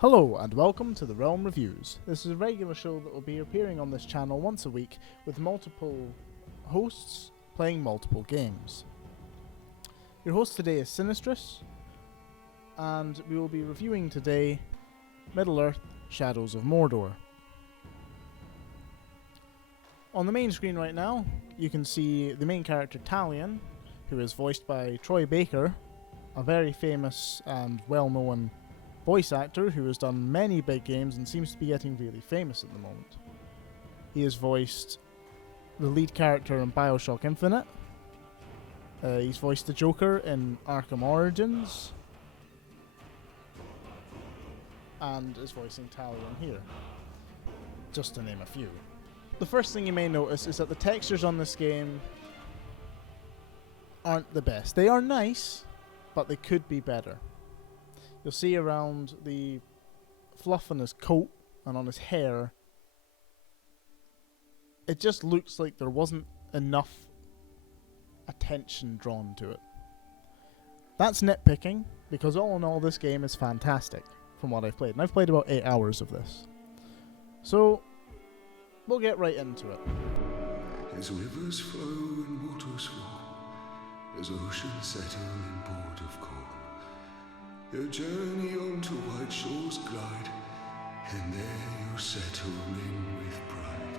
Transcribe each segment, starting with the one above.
Hello and welcome to the Realm Reviews. This is a regular show that will be appearing on this channel once a week with multiple hosts playing multiple games. Your host today is Sinistrus, and we will be reviewing today Middle-earth: Shadows of Mordor. On the main screen right now, you can see the main character Talion, who is voiced by Troy Baker, a very famous and well-known voice actor who has done many big games and seems to be getting really famous at the moment. He has voiced the lead character in BioShock Infinite. He's voiced the Joker in Arkham Origins. And is voicing Talion here, just to name a few. The first thing you may notice is that the textures on this game aren't the best. They are nice, but they could be better. You'll see around the fluff on his coat and on his hair, it just looks like there wasn't enough attention drawn to it. That's nitpicking, because all in all this game is fantastic from what I've played. And I've played about 8 hours of this. So, we'll get right into it. As rivers flow and waters flow, as oceans settle in port of calm, your journey onto white shores glide, and there you'll settle in with pride.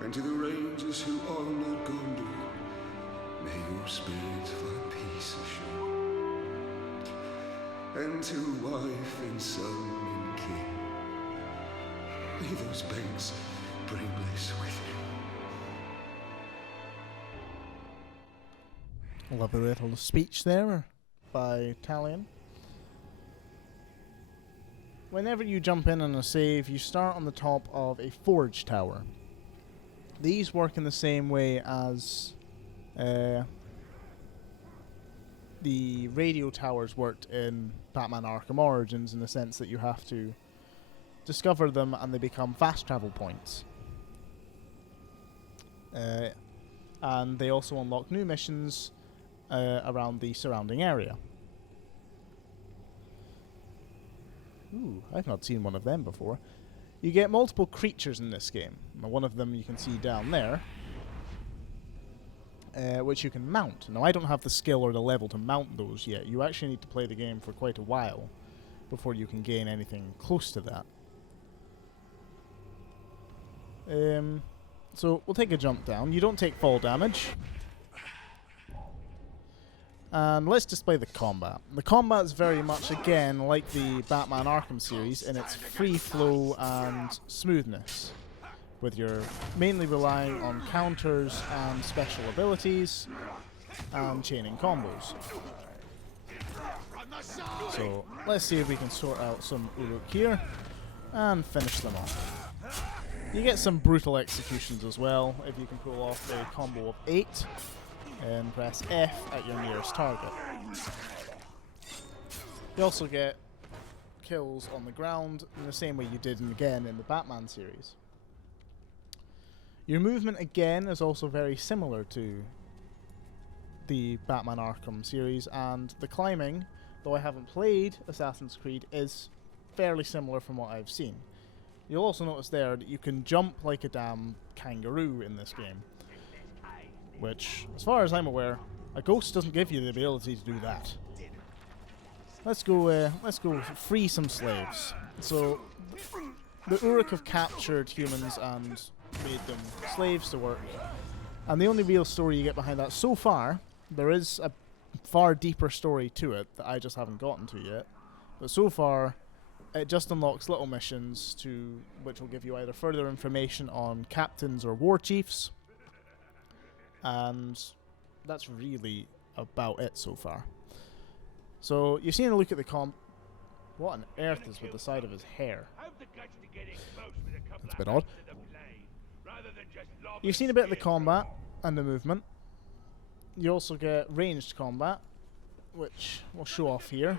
And to the rangers who are not Gondor, may your spirits find peace ashore. And to wife and son and king, may those banks bring bliss with you. A lovely little speech there by Talion. Whenever you jump in on a save, you start on the top of a forge tower. These work in the same way as the radio towers worked in Batman Arkham Origins, in the sense that you have to discover them and they become fast travel points. And they also unlock new missions around the surrounding area. Ooh, I've not seen one of them before. You get multiple creatures in this game. Now, one of them you can see down there, which you can mount. Now, I don't have the skill or the level to mount those yet. You actually need to play the game for quite a while before you can gain anything close to that. So, we'll take a jump down. You don't take fall damage. And let's display the combat. The combat is very much, again, like the Batman Arkham series in its free flow and smoothness, with your mainly relying on counters and special abilities and chaining combos. So let's see if we can sort out some Uruk here and finish them off. You get some brutal executions as well if you can pull off a combo of 8 and press F at your nearest target. You also get kills on the ground in the same way you did again in the Batman series. Your movement again is also very similar to the Batman Arkham series, and the climbing, though I haven't played Assassin's Creed, is fairly similar from what I've seen. You'll also notice there that you can jump like a damn kangaroo in this game, which, as far as I'm aware, a ghost doesn't give you the ability to do that. Let's go free some slaves. So, the Uruk have captured humans and made them slaves to work. And the only real story you get behind that so far, there is a far deeper story to it that I just haven't gotten to yet. But so far, it just unlocks little missions which will give you either further information on captains or war chiefs. And that's really about it so far. So, you've seen a look at the what on earth is with the side of his hair? That's a bit odd. You've seen a bit of the combat and the movement. You also get ranged combat, which we'll show off here.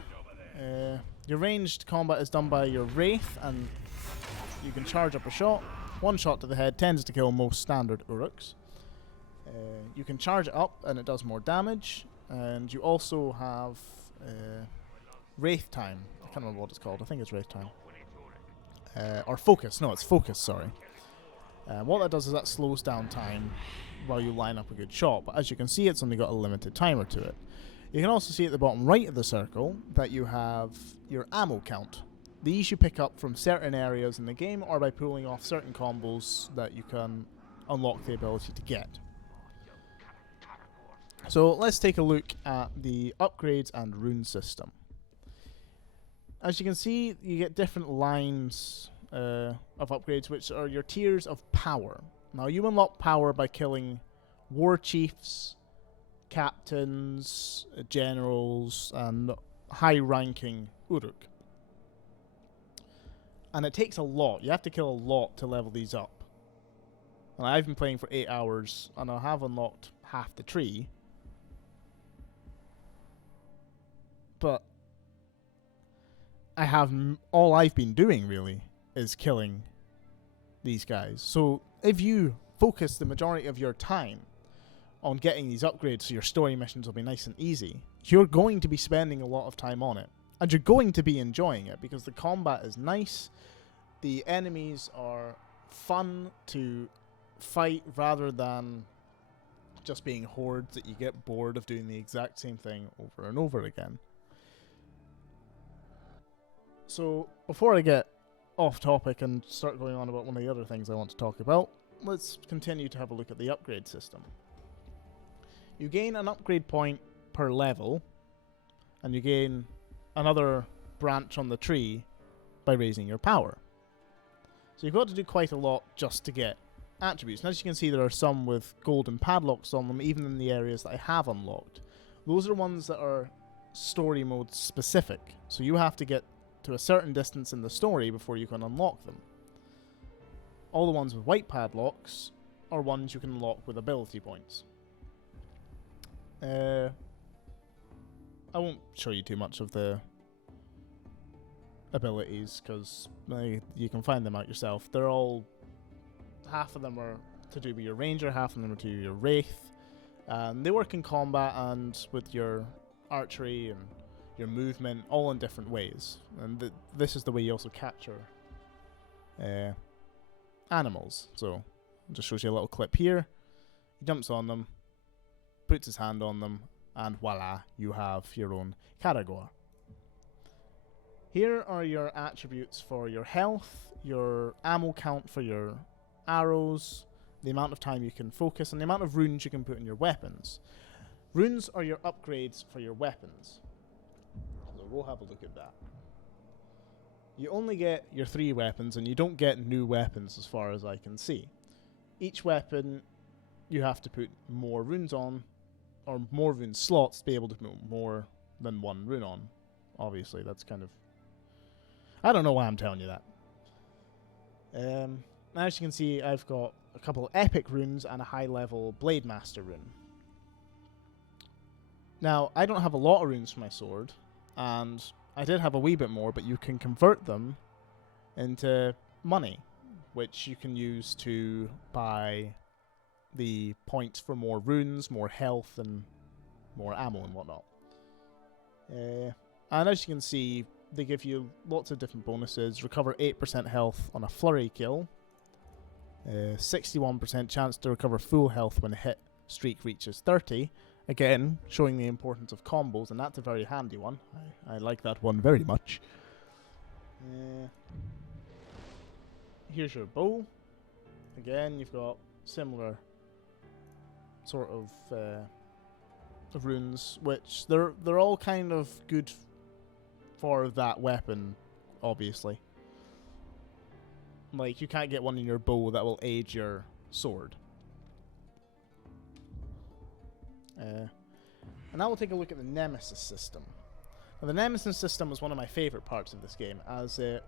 Your ranged combat is done by your Wraith, and you can charge up a shot. One shot to the head tends to kill most standard Uruks. You can charge it up and it does more damage, and you also have Wraith time, a can't remember what it's called. I think it's Wraith Time. Or Focus. No, it's Focus, sorry. What that does is that slows down time while you line up a good shot. But as you can see, it's only got a limited timer to it. You can also see at the bottom right of the circle that you have your ammo count. These you pick up from certain areas in the game or by pulling off certain combos that you can unlock the ability to get. So let's take a look at the upgrades and rune system. As you can see, you get different lines of upgrades, which are your tiers of power. Now you unlock power by killing war chiefs, captains, generals, and high-ranking Uruk. And it takes a lot. You have to kill a lot to level these up. And I've been playing for 8 hours, and I have unlocked half the tree. But all I've been doing, really, is killing these guys. So if you focus the majority of your time on getting these upgrades so your story missions will be nice and easy, you're going to be spending a lot of time on it. And you're going to be enjoying it because the combat is nice, the enemies are fun to fight rather than just being hordes that you get bored of doing the exact same thing over and over again. So before I get off topic and start going on about one of the other things I want to talk about, let's continue to have a look at the upgrade system. You gain an upgrade point per level, and you gain another branch on the tree by raising your power. So you've got to do quite a lot just to get attributes. And as you can see, there are some with golden padlocks on them, even in the areas that I have unlocked. Those are ones that are story mode specific, so you have to get to a certain distance in the story before you can unlock them. All the ones with white padlocks are ones you can unlock with ability points. I won't show you too much of the abilities because you can find them out yourself. They're all, half of them are to do with your ranger, half of them are to do with your wraith. They work in combat and with your archery and your movement, all in different ways. And this is the way you also capture animals. So it just shows you a little clip here. He jumps on them, puts his hand on them, and voila, you have your own Karagor. Here are your attributes for your health, your ammo count for your arrows, the amount of time you can focus, and the amount of runes you can put in your weapons. Runes are your upgrades for your weapons. So we'll have a look at that. You only get your 3 weapons, and you don't get new weapons as far as I can see. Each weapon you have to put more runes on, or more rune slots to be able to put more than 1 rune on. Obviously, that's kind of... I don't know why I'm telling you that. As you can see, I've got a couple of epic runes and a high-level Blade Master rune. Now, I don't have a lot of runes for my sword, and I did have a wee bit more, but you can convert them into money, which you can use to buy the points for more runes, more health, and more ammo and whatnot. And as you can see, they give you lots of different bonuses. Recover 8% health on a flurry kill. 61% chance to recover full health when a hit streak reaches 30. Again, showing the importance of combos, and that's a very handy one. I like that one very much. Here's your bow. Again, you've got similar sort of runes, which they're all kind of good for that weapon, obviously. Like, you can't get one in your bow that will aid your sword. And now we'll take a look at the nemesis system. Now, the nemesis system is one of my favourite parts of this game, as it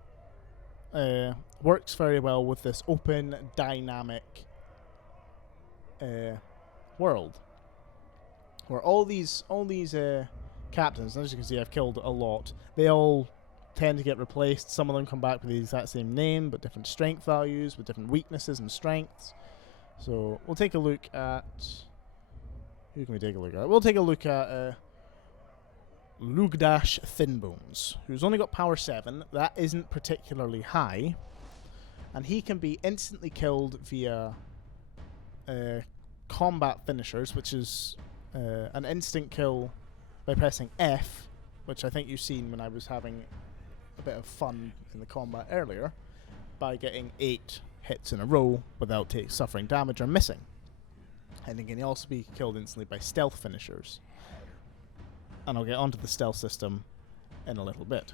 works very well with this open, dynamic world, where all these captains, and as you can see, I've killed a lot. They all tend to get replaced. Some of them come back with the exact same name, but different strength values, with different weaknesses and strengths. So we'll take a look at... Who can we take a look at? We'll take a look at Lugdash Thinbones, who's only got power 7. That isn't particularly high. And he can be instantly killed via combat finishers, which is an instant kill by pressing F, which I think you've seen when I was having a bit of fun in the combat earlier, by getting 8 hits in a row without suffering damage or missing. And he can also be killed instantly by stealth finishers. And I'll get onto the stealth system in a little bit.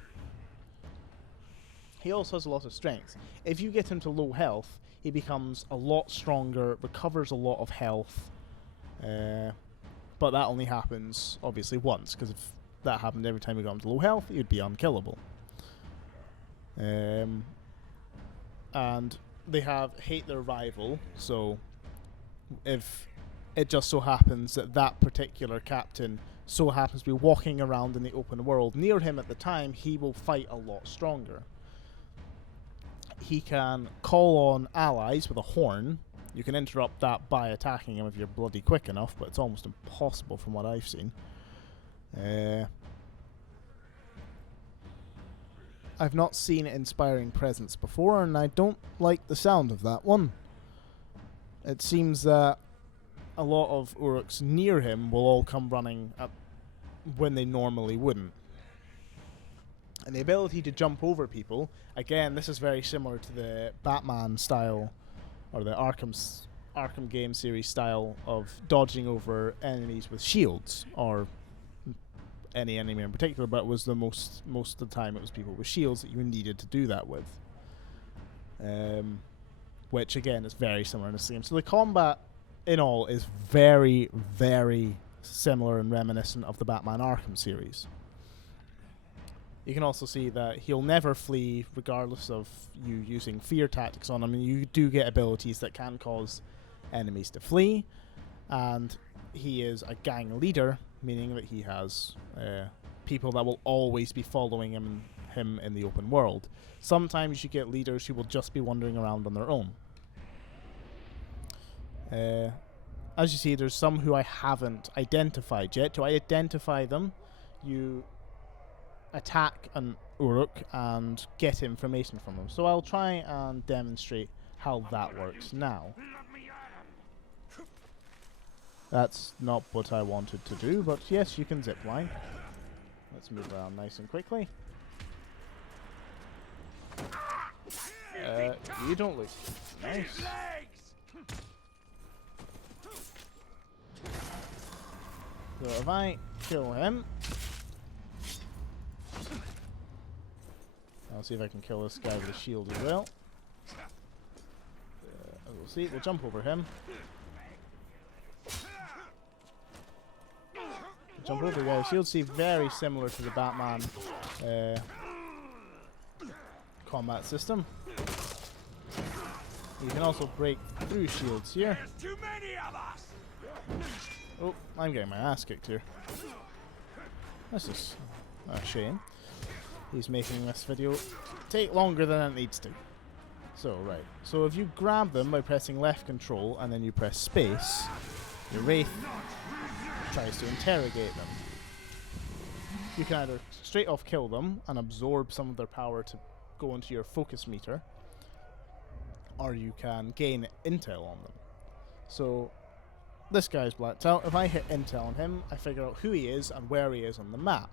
He also has a lot of strength. If you get him to low health, he becomes a lot stronger, recovers a lot of health, but that only happens, obviously, once, because if that happened every time you got him to low health, he'd be unkillable. And they have hate their rival, so if it just so happens that that particular captain so happens to be walking around in the open world near him at the time, he will fight a lot stronger. He can call on allies with a horn. You can interrupt that by attacking him if you're bloody quick enough, but it's almost impossible from what I've seen. I've not seen Inspiring Presence before, and I don't like the sound of that one. It seems that a lot of Uruks near him will all come running up when they normally wouldn't. And the ability to jump over people, again, this is very similar to the Batman style, or the Arkham game series style of dodging over enemies with shields, or any enemy in particular, but it was the most of the time it was people with shields that you needed to do that with. Which again is very similar in this game. So the combat in all is very, very similar and reminiscent of the Batman Arkham series. You can also see that he'll never flee regardless of you using fear tactics on him. And you do get abilities that can cause enemies to flee, and he is a gang leader, meaning that he has people that will always be following him in the open world. Sometimes you get leaders who will just be wandering around on their own. As you see, there's some who I haven't identified yet. To identify them, you attack an Uruk and get information from them. So I'll try and demonstrate how that works now. That's not what I wanted to do, but yes, you can zipline. Let's move around nice and quickly. You don't look nice. So if I kill him, I'll see if I can kill this guy with a shield as well. We'll see. We'll jump over him. Jump over the guy with shield. See, very similar to the Batman combat system. You can also break through shields here. Oh, I'm getting my ass kicked here. This is a shame. He's making this video take longer than it needs to. So, right. So if you grab them by pressing left control and then you press space, your Wraith tries to interrogate them. You can either straight off kill them and absorb some of their power to go into your focus meter, or you can gain intel on them. So this guy's blacked out. If I hit intel on him, I figure out who he is and where he is on the map.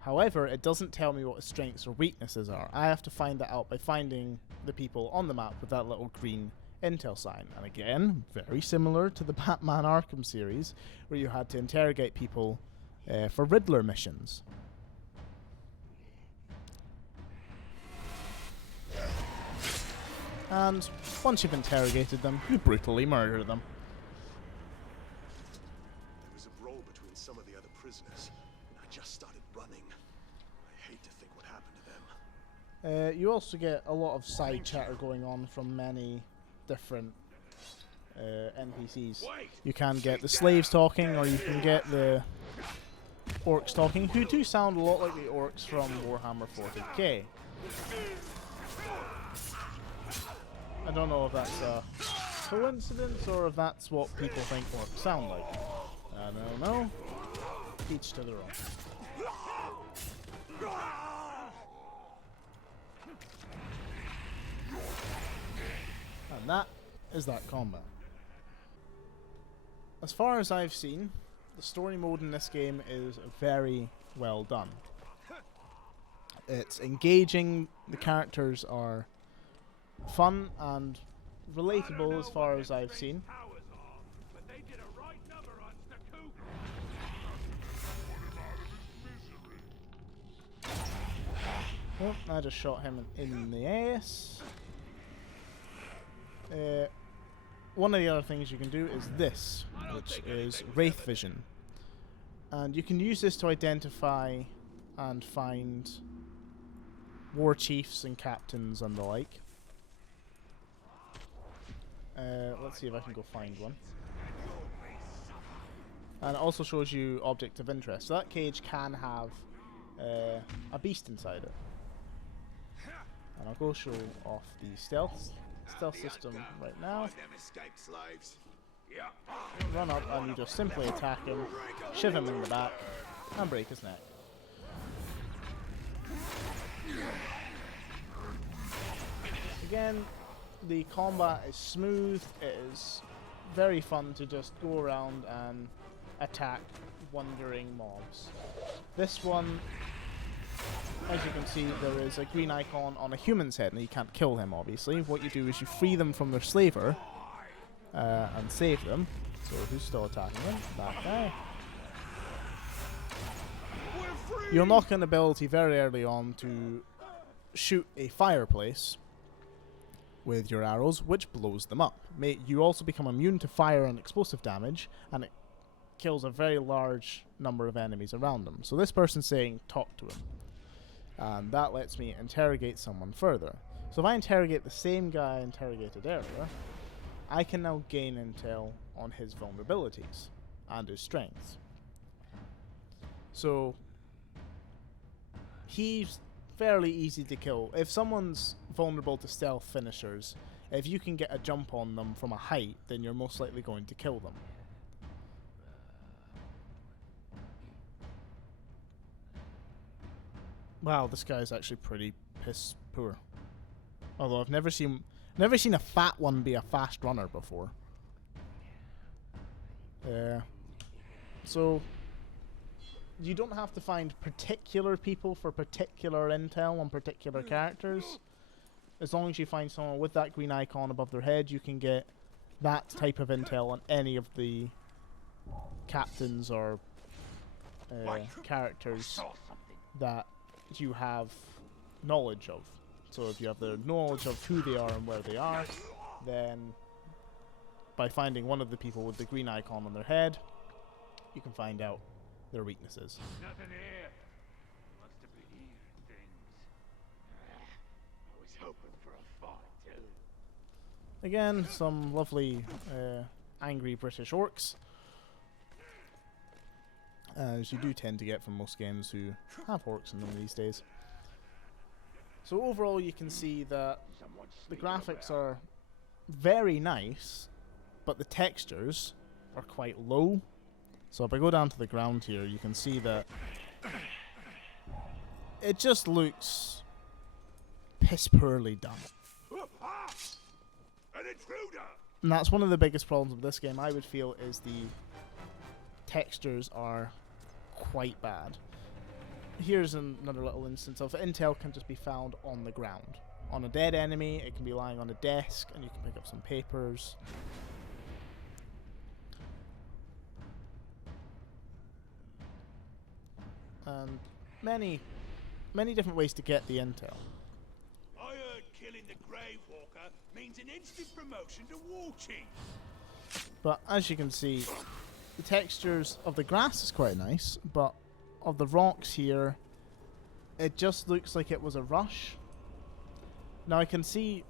However, it doesn't tell me what his strengths or weaknesses are. I have to find that out by finding the people on the map with that little green intel sign. And again, very similar to the Batman Arkham series, where you had to interrogate people for Riddler missions. And once you've interrogated them, you brutally murder them. There was a brawl between some of the other prisoners, and I just started running. I hate to think what happened to them. You also get a lot of side chatter going on from many different NPCs. You can get the slaves talking, or you can get the orcs talking, who do sound a lot like the orcs from Warhammer 40k. I don't know if that's a coincidence or if that's what people think orcs sound like. I don't know. each to their own. And that is that combat. As far as I've seen, the story mode in this game is very well done. It's engaging, the characters are fun and relatable as far as I've seen. Oh, I just shot him in the ass. One of the other things you can do is this, which is Wraith Vision. And you can use this to identify and find war chiefs and captains and the like. Let's see if I can go find one. And it also shows you object of interest. So that cage can have a beast inside it. And I'll go show off the stealth system right now. Run up and you just simply attack him, shiv him in the back, and break his neck. Again, the combat is smooth, it is very fun to just go around and attack wandering mobs. This one, as you can see, there is a green icon on a human's head, and you can't kill him obviously. What you do is you free them from their slaver and save them. So who's still attacking them? That guy. You unlock an ability very early on to shoot a fireplace with your arrows, which blows them up. You also become immune to fire and explosive damage, and it kills a very large number of enemies around them. So this person's saying, talk to him. And that lets me interrogate someone further. So if I interrogate the same guy I interrogated earlier, I can now gain intel on his vulnerabilities and his strengths. So he's fairly easy to kill. If someone's vulnerable to stealth finishers, if you can get a jump on them from a height, then you're most likely going to kill them. Wow, this guy's actually pretty piss poor. Although I've never seen a fat one be a fast runner before. So you don't have to find particular people for particular intel on particular characters. As long as you find someone with that green icon above their head, you can get that type of intel on any of the captains or characters that you have knowledge of. So if you have the knowledge of who they are and where they are, then by finding one of the people with the green icon on their head, you can find out their weaknesses. Nothing here. Must have been hearing things. I was hoping for a fight too. Again, some lovely angry British orcs, as you do tend to get from most games who have orcs in them these days. So overall you can see that the graphics are very nice, but the textures are quite low. So if I go down to the ground here, you can see that it just looks piss poorly done. An intruder! And that's one of the biggest problems with this game, I would feel, is the textures are quite bad. Here's another little instance of intel can just be found on the ground. On a dead enemy, it can be lying on a desk, and you can pick up some papers. And many different ways to get the intel. I heard killing the Grave Walker means an instant promotion to War Chief. But as you can see, the textures of the grass is quite nice, but of the rocks here, it just looks like it was a rush. Now I can see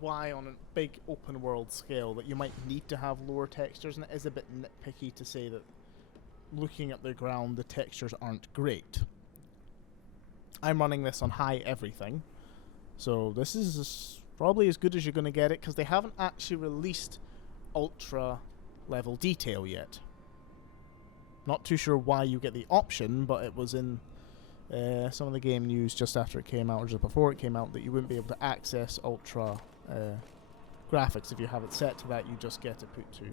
why on a big open world scale that you might need to have lower textures, and it is a bit nitpicky to say that looking at the ground the textures aren't great. I'm running this on high everything, so this is probably as good as you're going to get it, because they haven't actually released ultra level detail yet. Not too sure why you get the option, but it was in some of the game news just after it came out, or just before it came out, that you wouldn't be able to access ultra graphics. If you have it set to that, you just get it put to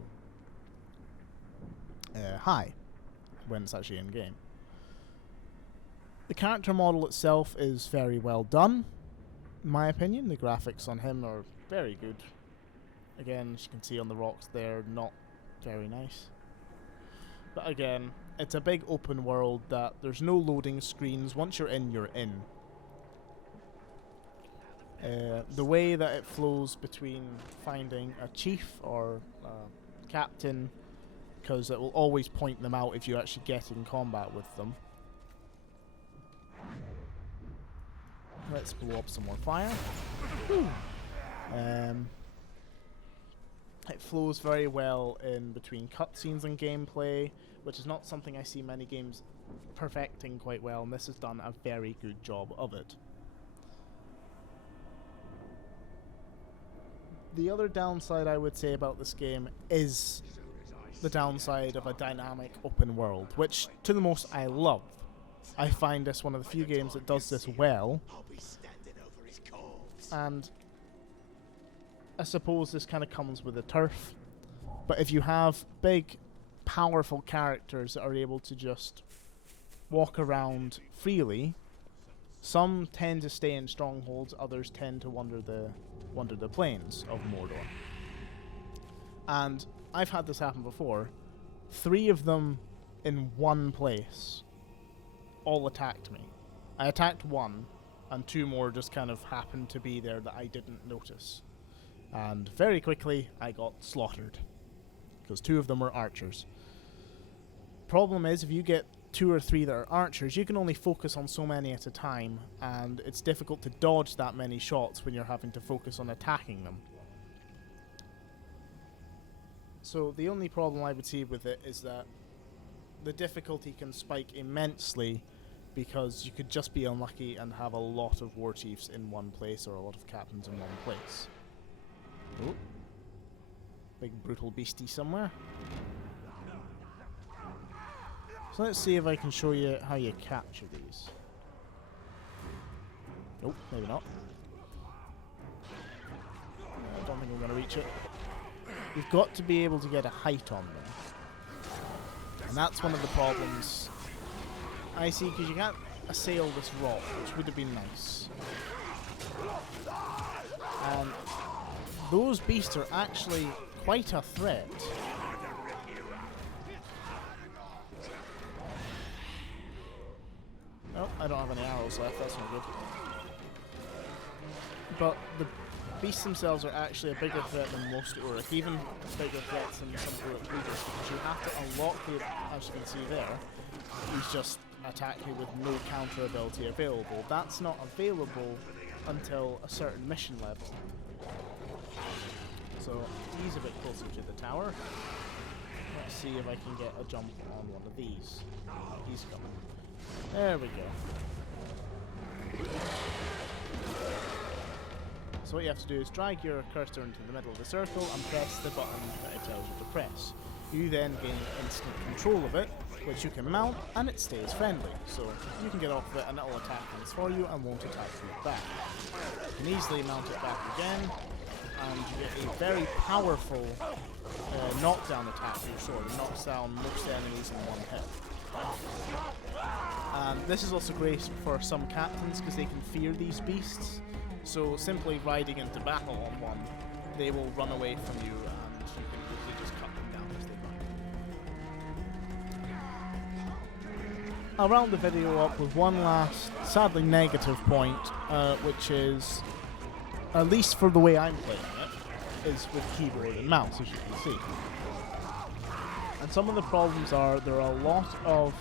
high when it's actually in game. The character model itself is very well done, in my opinion. The graphics on him are very good. Again, as you can see on the rocks, they're not very nice. But again, it's a big open world that there's no loading screens. Once you're in, you're in. The way that it flows between finding a chief or a captain, because it will always point them out if you actually get in combat with them. Let's blow up some more fire. It flows very well in between cutscenes and gameplay, which is not something I see many games perfecting quite well, and this has done a very good job of it. The other downside I would say about this game is the downside of a dynamic open world, which to the most I love. I find this one of the few games that does this well, and I suppose this kind of comes with the turf, but if you have big, powerful characters that are able to just walk around freely, some tend to stay in strongholds, others tend to wander the plains of Mordor. And I've had this happen before. 3 of them in one place all attacked me. I attacked 1, and 2 more just kind of happened to be there that I didn't notice. And very quickly, I got slaughtered, because 2 of them were archers. Problem is, if you get 2 or 3 that are archers, you can only focus on so many at a time, and it's difficult to dodge that many shots when you're having to focus on attacking them. So the only problem I would see with it is that the difficulty can spike immensely, because you could just be unlucky and have a lot of war chiefs in one place, or a lot of captains in one place. Oh. Big brutal beastie somewhere. So let's see if I can show you how you capture these. Nope, maybe not. I don't think we're going to reach it. You've got to be able to get a height on them. And that's one of the problems I see, because you can't assail this rock, which would have been nice. And those beasts are actually quite a threat. Oh, I don't have any arrows left, that's not good. But the beasts themselves are actually a bigger threat than most Uruk, even bigger threats than some Uruk leaders, because you have to unlock the, as you can see there, he's just attacking with no counter ability available. That's not available until a certain mission level. So he's a bit closer to the tower. Let's see if I can get a jump on one of these. He's coming. There we go. So what you have to do is drag your cursor into the middle of the circle and press the button that it tells you to press. You then gain instant control of it, which you can mount, and it stays friendly. So you can get off of it and it will attack things for you and won't attack you back. You can easily mount it back again, and you get a very powerful knockdown attack with your sword. It knocks down most enemies in one hit. And this is also great for some captains, because they can fear these beasts. So simply riding into battle on one, they will run away from you, and you can easily just cut them down as they run. I'll round the video up with one last, sadly negative point, which is, at least for the way I'm playing it, is with keyboard and mouse, as you can see. And some of the problems are, there are a lot of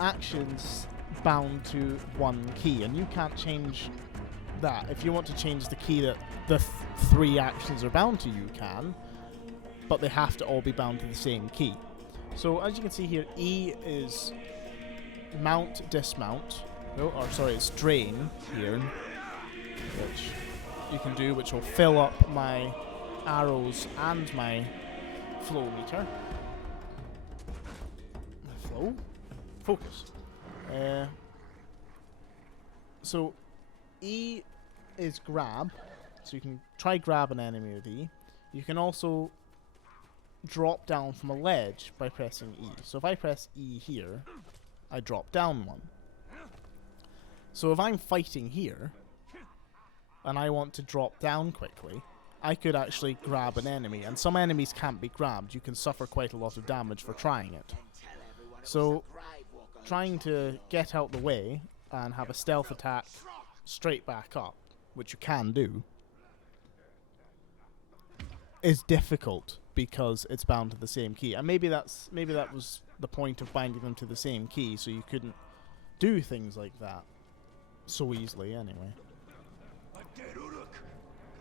actions bound to one key, and you can't change that. If you want to change the key that the 3 actions are bound to, you can, but they have to all be bound to the same key. So as you can see here, E is mount, dismount. No, or sorry, it's drain here, which you can do, which will fill up my arrows and my flow meter. Hello? Focus. So E is grab, so you can try grab an enemy with E. You can also drop down from a ledge by pressing E. So if I press E here, I drop down one. So if I'm fighting here, and I want to drop down quickly, I could actually grab an enemy, and some enemies can't be grabbed. You can suffer quite a lot of damage for trying it. So trying to get out the way and have a stealth attack straight back up, which you can do, is difficult because it's bound to the same key. And maybe that was the point of binding them to the same key, so you couldn't do things like that so easily anyway.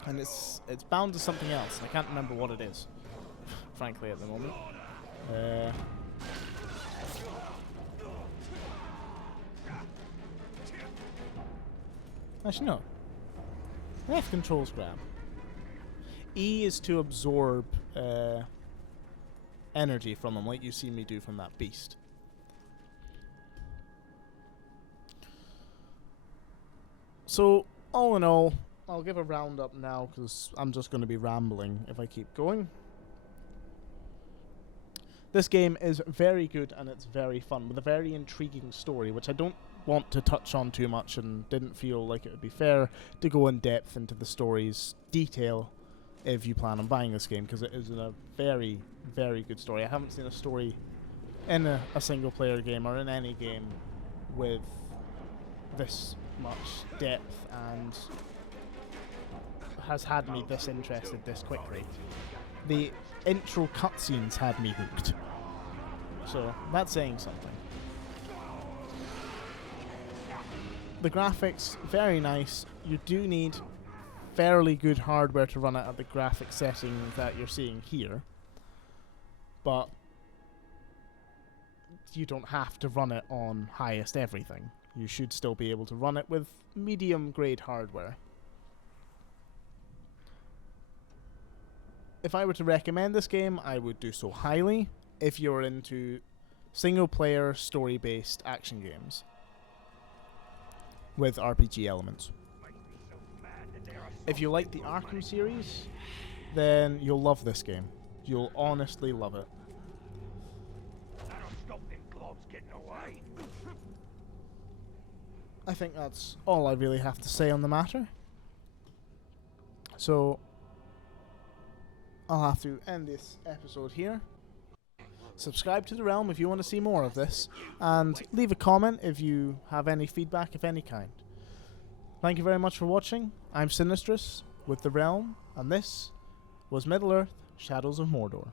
And it's bound to something else. I can't remember what it is, frankly, at the moment. Actually, no. Left controls grab. E is to absorb energy from them, like you see me do from that beast. So, all in all, I'll give a roundup now because I'm just going to be rambling if I keep going. This game is very good and it's very fun with a very intriguing story, which I don't want to touch on too much and didn't feel like it would be fair to go in depth into the story's detail if you plan on buying this game, because it is a very, very good story. I haven't seen a story in a single player game or in any game with this much depth and has had me this interested this quickly. The intro cutscenes had me hooked, so that's saying something. The graphics, very nice. You do need fairly good hardware to run it at the graphic setting that you're seeing here, but you don't have to run it on highest everything. You should still be able to run it with medium grade hardware. If I were to recommend this game, I would do so highly if you're into single player story based action games with RPG elements. If you like the Arkham series, then you'll love this game. You'll honestly love it. I think that's all I really have to say on the matter. So I'll have to end this episode here. Subscribe to The Realm if you want to see more of this, and leave a comment if you have any feedback of any kind. Thank you very much for watching. I'm Sinistrous with The Realm, and this was Middle-earth: Shadows of Mordor.